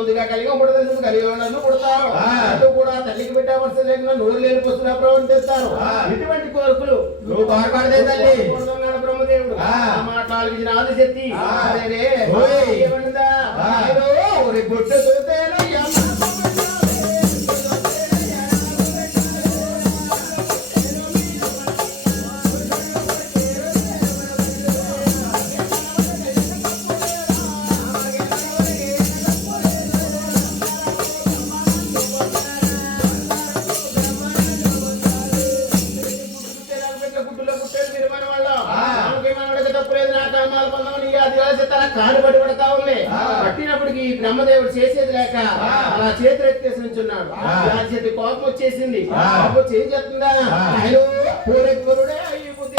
ముందుగా కలిగి పుడతారు కలిగి పుడతారు కూడా తల్లికి పెట్టే వర్ష లేకుండా నోరు లేని పుస్తుగా ప్రవర్తిస్తారు. ఇటువంటి కోరికలు నువ్వు బాగుపడదే తల్లి బ్రహ్మదేవుడు మాట్లాడిన ఆదిశక్తి ఏమన్నదా గుట్ట చూస్తేను కాడు పడిపడతా ఉంది. పట్టినప్పటికి బ్రహ్మదేవుడు చేసేది లేక అలా చేతులు ఎత్తేసి నుంచున్నాడు. చేతి కోపం వచ్చేసింది. కోపం ఏం చేస్తుందా ఆయన పూరెక్కురుడే అయిపోతే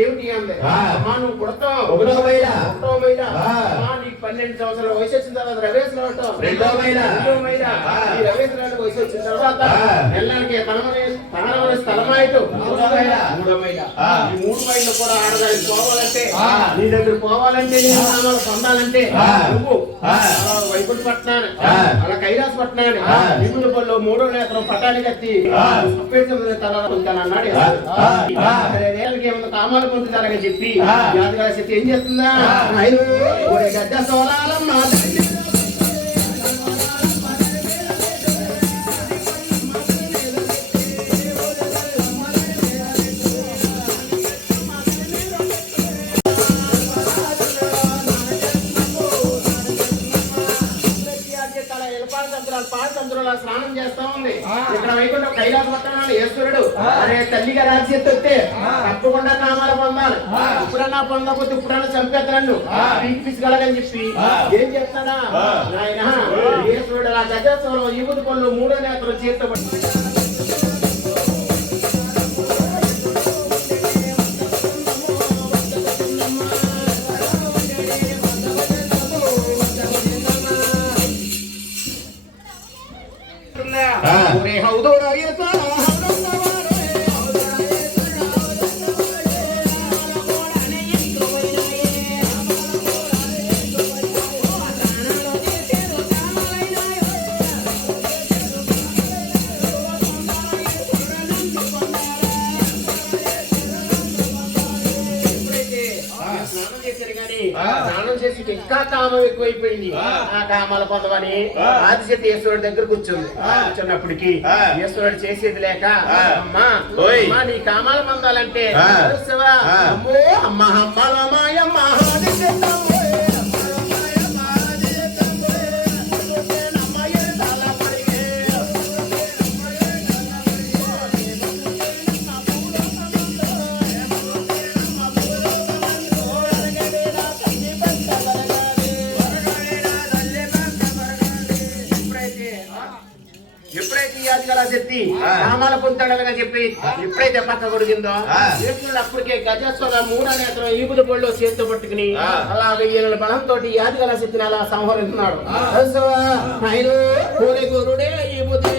ఏమిటి అంది నువ్వు పుడతావు 12 సంవత్సరాల వయసు వచ్చిన తర్వాత రవేశ్వరం రవేశ్వరానికి వయసు వచ్చిన తర్వాత నెలకి స్థలమాయిటు 3 మైళ్ళు కూడా ఆడదానికి పోవాలంటే నీ దగ్గర పోవాలంటే నీ నామాలు పొందాలంటే నువ్వు వైకుంఠ పట్టణాన్ని అలా కైలాస పట్టణాన్ని నిపుణుల పళ్ళు 3వ నేత్రం పట్టాన్ని కత్తి అన్నాడు. ఏమన్నా కామాలు పొందుతారని చెప్పి జాతకాల శక్తి ఏం చేస్తుందా గడ్డ సోలాలమ్మ స్నానం చేస్తా ఉంది. ఇక్కడ వైకుంఠం కైలాస పట్టణాలు ఈశ్వరుడు అనే తల్లిగా రాజ్యత వస్తే తప్పకుండా కామాలు పొందాలి. ఇప్పుడన్నా పొందకపోతే ఇప్పుడన్నా చంపేస్తాను పిసిగలగని చెప్పి ఏం చేస్తాడా ఆయన ఈశ్వరుడు ఆ గజోత్సవంలో యువతి పనులు 3వ నేత్రం చేతితో పట్టి స్నానం చేసి ఇంకా కామం ఎక్కువైపోయింది. ఆ కామాల పొందమని ఆదిశక్తి ఈశ్వరుడి దగ్గర కూర్చున్నప్పటికి ఈశ్వరుడు చేసేది లేక అమ్మా నీ కామాలు పొందాలంటే అమ్మ అమ్మ శక్తి కామాల పొందుతాడని చెప్పి ఎప్పుడైతే పక్క కొడిగిందో అప్పటికే గజస్వర 3వ నేత్రం ఈపుల బొళ్ళు చేతితో పట్టుకుని అలా 1000 బలంతో యాదిగల శక్తిని అలా సంహరిస్తున్నాడు. ఆయన గురుడే ఈపుతే